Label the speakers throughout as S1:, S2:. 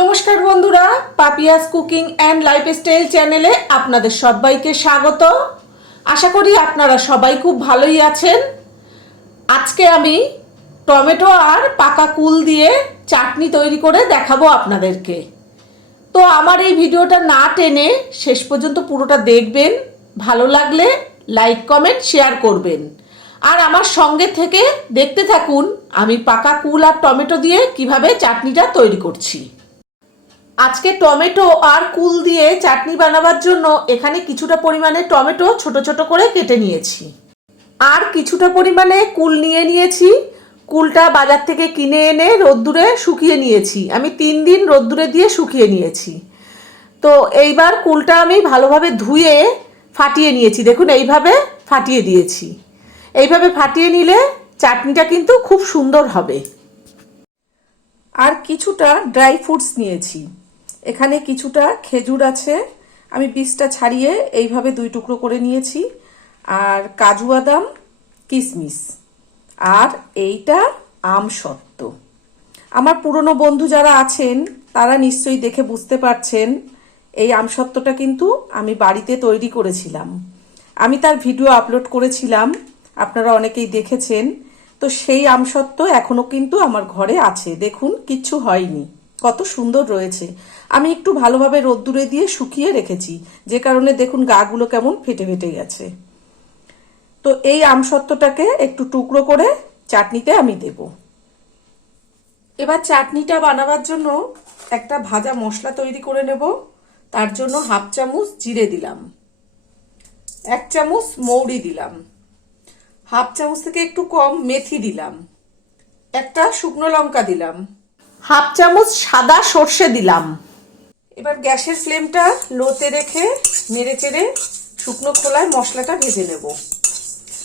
S1: নমস্কার বন্ধুরা, Papiya's cooking and lifestyle চ্যানেলে আপনাদের সবাইকে স্বাগত। আশা করি আপনারা সবাই খুব ভালোই আছেন। আজকে আমি টমেটো আর পাকা কুল দিয়ে চাটনি তৈরি করে দেখাবো আপনাদেরকে। তো আমার এই ভিডিওটা না টেনে শেষ পর্যন্ত পুরোটা দেখবেন, ভালো লাগলে লাইক, কমেন্ট, শেয়ার করবেন। আর আমার সঙ্গে থেকে দেখতে থাকুন আমি পাকা কুল আর টমেটো দিয়ে কীভাবে চাটনিটা তৈরি করছি। আজকে টমেটো আর কুল দিয়ে চাটনি বানাবার জন্য এখানে কিছুটা পরিমাণে টমেটো ছোট ছোট করে কেটে নিয়েছি। আর কিছুটা পরিমাণে কুল নিয়ে নিয়েছি। কুলটা বাজার থেকে কিনে এনে রোদ্দুরে শুকিয়ে নিয়েছি। আমি তিন দিন রোদ্দুরে দিয়ে শুকিয়ে নিয়েছি। তো এইবার কুলটা আমি ভালোভাবে ধুয়ে ফাটিয়ে নিয়েছি। দেখুন, এইভাবে ফাটিয়ে দিয়েছি। এইভাবে ফাটিয়ে নিলে চাটনিটা কিন্তু খুব সুন্দর হবে। আর কিছুটা ড্রাই ফ্রুটস নিয়েছি। এখানে কিছুটা খেজুর আছে। আমি বীজটা ছাড়িয়ে এইভাবে দুই টুকরো করে নিয়েছি। আর কাজু বাদাম কিশমিশ আর এইটা আম সত্ত্ব। আমার পুরনো বন্ধু যারা আছেন, তারা নিশ্চয়ই দেখে বুঝতে পারছেন, এই আমসত্ত্বটা কিন্তু আমি বাড়িতে তৈরি করেছিলাম। আমি তার ভিডিও আপলোড করেছিলাম, আপনারা অনেকেই দেখেছেন। তো সেই আমসত্ত্ব এখনও কিন্তু আমার ঘরে আছে। দেখুন, কিচ্ছু হয়নি। কত সুন্দর রয়েছে। আমি একটু ভালোভাবে রোদ্দুরে দিয়ে শুকিয়ে রেখেছি। যে কারণে দেখুন গাগুলো কেমন ফেটে ফেটে গেছে। তো এই আমসত্ত্বটাকে একটু টুকরো করে চাটনিতে আমি দেব। এবার চাটনিটা বানাবার জন্য একটা ভাজা মশলা তৈরি করে নেব। তার জন্য হাফ চামচ জিরে দিলাম। এক চামচ মৌরি দিলাম। হাফ চামচ থেকে একটু কম মেথি দিলাম। একটা শুকনো লঙ্কা দিলাম। হাফ চামচ সাদা সর্ষে দিলাম। এবার গ্যাসের ফ্লেমটা লোতে রেখে নেড়ে চেড়ে শুকনো খোলায় মশলাটা ভেজে নেব।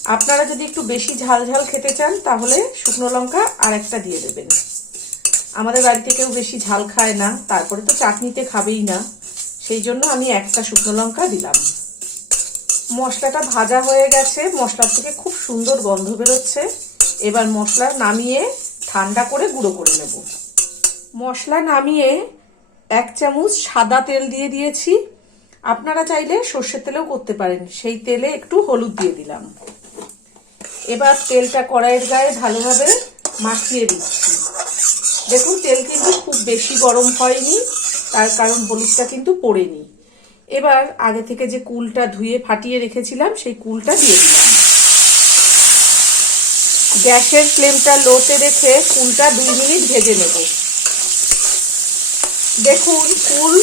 S1: আপনারা যদি একটু বেশি ঝাল ঝাল খেতে চান, তাহলে শুকনো লঙ্কা আর একটা দিয়ে দেবেন। আমাদের বাড়িতে কেউ বেশি ঝাল খায় না, তারপরে তো চাটনিতে খাবেই না। সেই জন্য আমি একটা শুকনো লঙ্কা দিলাম। মশলাটা ভাজা হয়ে গেছে, মশলার থেকে খুব সুন্দর গন্ধ বেরোচ্ছে। এবার মশলা নামিয়ে ঠান্ডা করে গুঁড়ো করে নেব। মশলা নামিয়ে এক চামচ সাদা তেল দিয়ে দিয়েছি। আপনারা চাইলে সর্ষের তেলেও করতে পারেন। সেই তেলে একটু হলুদ দিয়ে দিলাম। এবার তেলটা কড়াইয়ের গায়ে ভালোভাবে মাখিয়ে দিচ্ছি। দেখুন, তেল কিন্তু খুব বেশি গরম হয়নি, তার কারণ হলুদটা কিন্তু পড়েনি। এবার আগে থেকে যে কুলটা ধুয়ে ফাটিয়ে রেখেছিলাম, সেই কুলটা দিয়ে দিলাম। গ্যাসের ফ্লেমটা লোতে রেখে কুলটা দুই মিনিট ভেজে নেব। দেখুন, কুল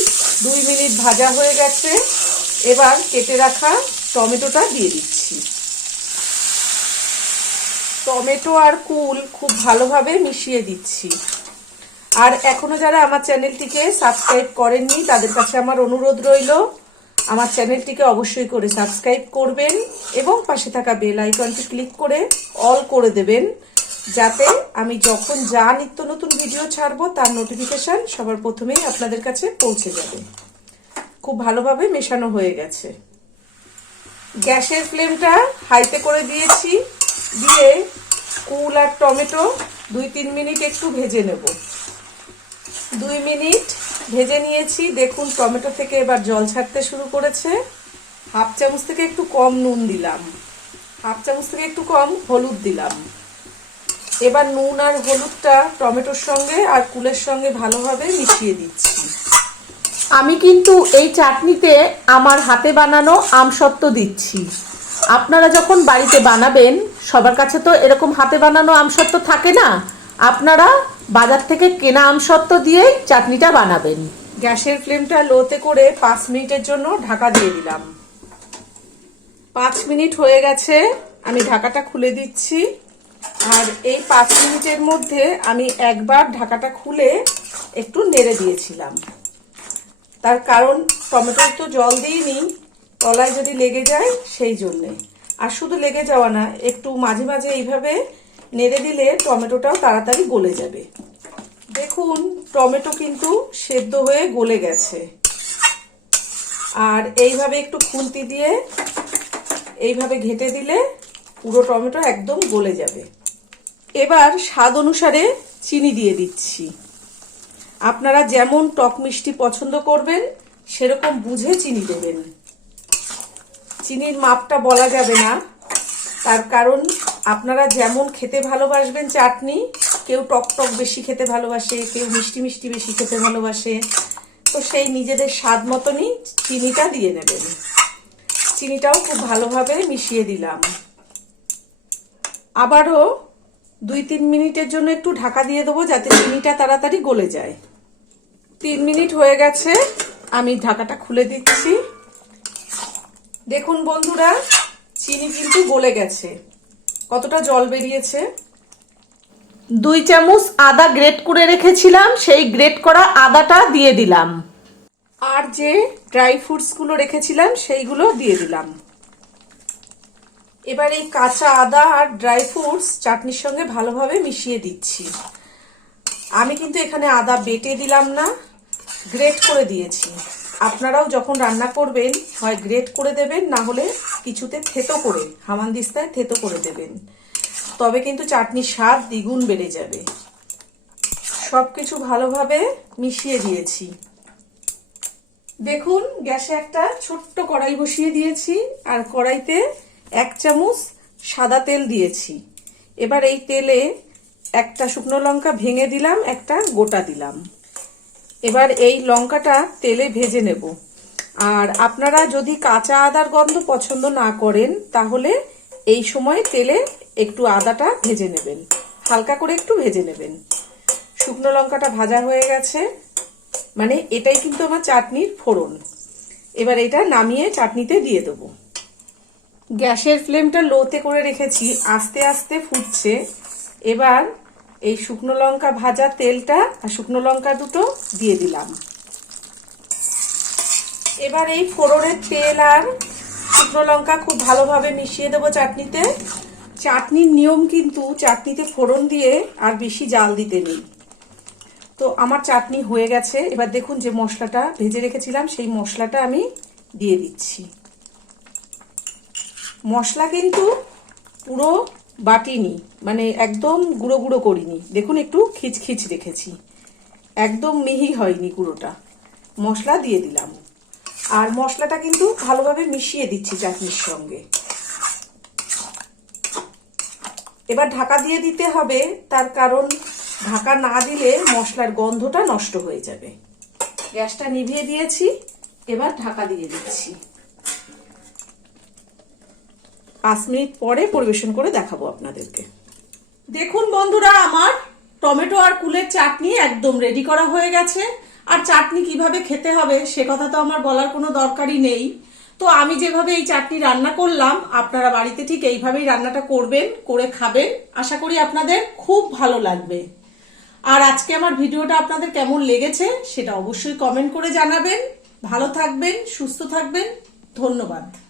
S1: দুই মিনিট ভাজা হয়ে গেছে। এবার কেটে রাখা টমেটোটা দিয়ে দিচ্ছি। টমেটো আর কুল খুব ভালোভাবে মিশিয়ে দিচ্ছি। আর এখনও যারা আমার চ্যানেলটিকে সাবস্ক্রাইব করেননি, তাদের কাছে আমার অনুরোধ রইল, আমার চ্যানেলটিকে অবশ্যই করে সাবস্ক্রাইব করবেন এবং পাশে থাকা বেল আইকনটি ক্লিক করে অল করে দেবেন। যাতে আমি যখন যা নিত্য নতুন ভিডিও ছাড়বো, তার নোটিফিকেশান সবার প্রথমেই আপনাদের কাছে পৌঁছে যাবে। খুব ভালোভাবে মেশানো হয়ে গেছে। গ্যাসের ফ্লেমটা হাইতে করে দিয়েছি, দিয়ে কুল আর টমেটো দুই তিন মিনিট একটু ভেজে নেব। দুই মিনিট ভেজে নিয়েছি, দেখুন টমেটো থেকে এবার জল ছাড়তে শুরু করেছে। হাফ চামচ থেকে একটু কম নুন দিলাম। হাফ চামচ থেকে একটু কম হলুদ দিলাম। এবার নুন আর হলুদটা টমেটোর সঙ্গে আর কুলের সঙ্গে ভালোভাবে মিশিয়ে দিচ্ছি। আমি কিন্তু এই চাটনিতে আমার হাতে বানানো আমসত্ত্ব দিচ্ছি। আপনারা যখন বাড়িতে বানাবেন সবার কাছে তো এরকম হাতে বানানো আমসত্ত্ব থাকে না আপনারা বাজার থেকে কেনা আমসত্ত্ব দিয়েই চাটনিটা বানাবেন। গ্যাসের ফ্লেমটা লোতে করে পাঁচ মিনিটের জন্য ঢাকা দিয়ে দিলাম। পাঁচ মিনিট হয়ে গেছে আমি ঢাকাটা খুলে দিচ্ছি। আর এই পাঁচ মিনিটের মধ্যে আমি একবার ঢাকাটা খুলে একটু নেড়ে দিয়েছিলাম। তার কারণ টমেটোর তো জল দিইনি তলায় যদি লেগে যায় সেই জন্যে। আর শুধু লেগে যাওয়া না, একটু মাঝে মাঝে এইভাবে নেড়ে দিলে টমেটোটাও তাড়াতাড়ি গলে যাবে। দেখুন, টমেটো কিন্তু সেদ্ধ হয়ে গলে গেছে। আর এইভাবে একটু খুন্তি দিয়ে এইভাবে ঘেটে দিলে পুরো টমেটো একদম গলে যাবে। এবার স্বাদ অনুসারে চিনি দিয়ে দিচ্ছি। আপনারা যেমন টক মিষ্টি পছন্দ করবেন, সেরকম বুঝে চিনি দেবেন। চিনির মাপটা বলা যাবে না। তার কারণ, আপনারা যেমন খেতে ভালোবাসবেন চাটনি, কেউ টক টক বেশি খেতে ভালোবাসে, কেউ মিষ্টি মিষ্টি বেশি খেতে ভালোবাসে, তো সেই নিজেদের স্বাদ মতনই চিনিটা দিয়ে নেবেন। চিনিটাও খুব ভালোভাবে মিশিয়ে দিলাম। আবারও দুই তিন মিনিটের জন্য একটু ঢাকা দিয়ে দেবো যাতে চিনিটা তাড়াতাড়ি গলে যায়। তিন মিনিট হয়ে গেছে আমি ঢাকাটা খুলে দিচ্ছি। দেখুন বন্ধুরা চিনি কিন্তু গলে গেছে। কতটা জল বেরিয়েছে। দুই চামচ আদা গ্রেট করে রেখেছিলাম সেই গ্রেট করা আদাটা দিয়ে দিলাম। আর যে ড্রাই ফ্রুটসগুলো রেখেছিলাম সেইগুলো দিয়ে দিলাম। এবার এই কাঁচা আদা আর ড্রাই ফ্রুটস চাটনির সঙ্গে ভালোভাবে মিশিয়ে দিচ্ছি। আমি কিন্তু এখানে আদা বেটে দিলাম না গ্রেট করে দিয়েছি। আপনারাও যখন রান্না করবেন, হয় গ্রেট করে দেবেন, না হলে কিছুতে থেতো করে, হামানদিস্তায় থেতো করে দেবেন। তবে কিন্তু চাটনির স্বাদ দ্বিগুণ বেড়ে যাবে। সব কিছু ভালোভাবে মিশিয়ে দিয়েছি। দেখুন, গ্যাসে একটা ছোট্ট কড়াই বসিয়ে দিয়েছি, আর কড়াইতে এক চামচ সাদা তেল দিয়েছি। এবার এই তেলে একটা শুকনো লঙ্কা ভেঙে দিলাম, একটা গোটা দিলাম। এবার এই লঙ্কাটা তেলে ভেজে নেব। আর আপনারা যদি কাঁচা আদার গন্ধ পছন্দ না করেন, তাহলে এই সময় তেলে একটু আদাটা ভেজে নেবেন। হালকা করে একটু ভেজে নেবেন। শুকনো লঙ্কাটা ভাজা হয়ে গেছে। মানে এটাই কিন্তু আমার চাটনির ফোড়ন। এবার এটা নামিয়ে চাটনিতে দিয়ে দেবো। গ্যাসের ফ্লেমটা লোতে করে রেখেছি, আস্তে আস্তে ফুটছে। এবার এই শুকনো লঙ্কা ভাজা তেলটা আর শুকনো লঙ্কা দুটো দিয়ে দিলাম। এবার এই ফোড়নের তেল আর শুকনো লঙ্কা খুব ভালোভাবে মিশিয়ে দেবো চাটনিতে। চাটনির নিয়ম কিন্তু চাটনিতে ফোড়ন দিয়ে আর বেশি জাল দিতে নেই। তো আমার চাটনি হয়ে গেছে। এবার দেখুন যে মশলাটা ভেজে রেখেছিলাম, সেই মশলাটা আমি দিয়ে দিচ্ছি। মশলা কিন্তু পুরো বাটিনি মানে একদম গুঁড়ো গুঁড়ো করিনি। দেখুন একটু খিচখিচ রেখেছি। একদম মিহি হয়নি গুঁড়োটা। মশলা দিয়ে দিলাম। আর মশলাটা কিন্তু ভালোভাবে মিশিয়ে দিচ্ছি চাটনির সঙ্গে। এবার ঢাকা দিয়ে দিতে হবে, তার কারণ ঢাকা না দিলে মশলার গন্ধটা নষ্ট হয়ে যাবে। গ্যাসটা নিভিয়ে দিয়েছি, এবার ঢাকা দিয়ে দিচ্ছি। পাঁচ মিনিট পরে পরিবেশন করে দেখাবো আপনাদেরকে। দেখুন বন্ধুরা, আমার টমেটো আর কুলের চাটনি একদম রেডি করা হয়ে গেছে। আর চাটনি কীভাবে খেতে হবে সে কথা তো আমার বলার কোনো দরকারই নেই। তো আমি যেভাবে এই চাটনি রান্না করলাম, আপনারা বাড়িতে ঠিক এইভাবেই রান্নাটা করবেন, করে খাবেন। আশা করি আপনাদের খুব ভালো লাগবে। আর আজকে আমার ভিডিওটা আপনাদের কেমন লেগেছে সেটা অবশ্যই কমেন্ট করে জানাবেন। ভালো থাকবেন, সুস্থ থাকবেন। ধন্যবাদ।